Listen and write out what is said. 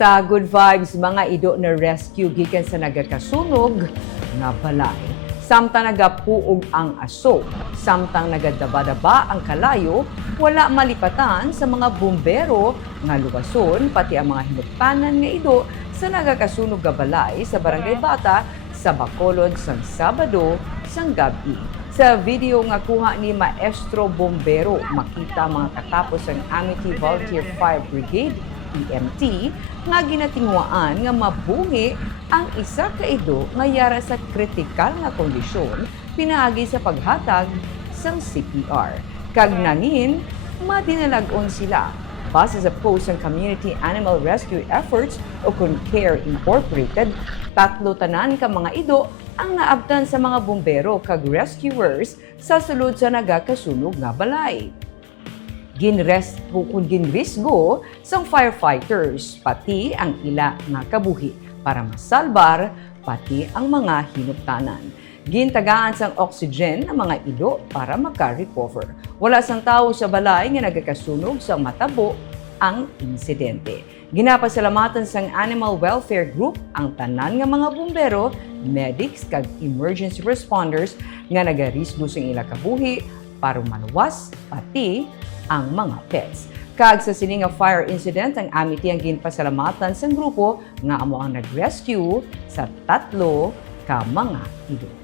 Sa Good Vibes, mga ido na rescue gikan sa nagakasunog nga balay. Samtang nagapuog ang aso, samtang nagadaba-daba ang kalayo, wala malipatan sa mga bumbero nga luwason pati ang mga hinuptanan nga ido sa nagakasunog nga balay sa Barangay Bata sa Bacolod sang Sabado sang gabi. Sa video nga kuha ni Maestro Bombero, makita mga katapos ang Amity Volunteer Fire Brigade EMT nga ginatingwaan nga mabungi ang isa ka ido nga yara sa kritikal nga kondisyon pinaagi sa paghatag sang CPR. Kag nangin, madinalagon sila. Base sa post ng Community Animal Rescue Efforts o CARE Incorporated, 3 tanan ka mga ido ang naabtan sa mga bumbero kag rescuers sa sulod sa nagakasunog nga balay. Ginrisgo sang firefighters pati ang ila nga kabuhi para masalbar pati ang mga hinuptanan. Gintagaan sang oxygen ang mga ido para maka-recover. Wala sang tawo sa balay nga nagakasunog sang matabo ang insidente. Ginapasalamatan sang Animal Welfare Group ang tanan nga mga bumbero, medics kag emergency responders nga nagarisgo sang ila kabuhi para maluwas pati ang mga pets. Kag sa sining nga fire incident, ang Amity ang ginpasalamatan sang grupo nga amo ang nag-rescue sa 3 ka mga ido.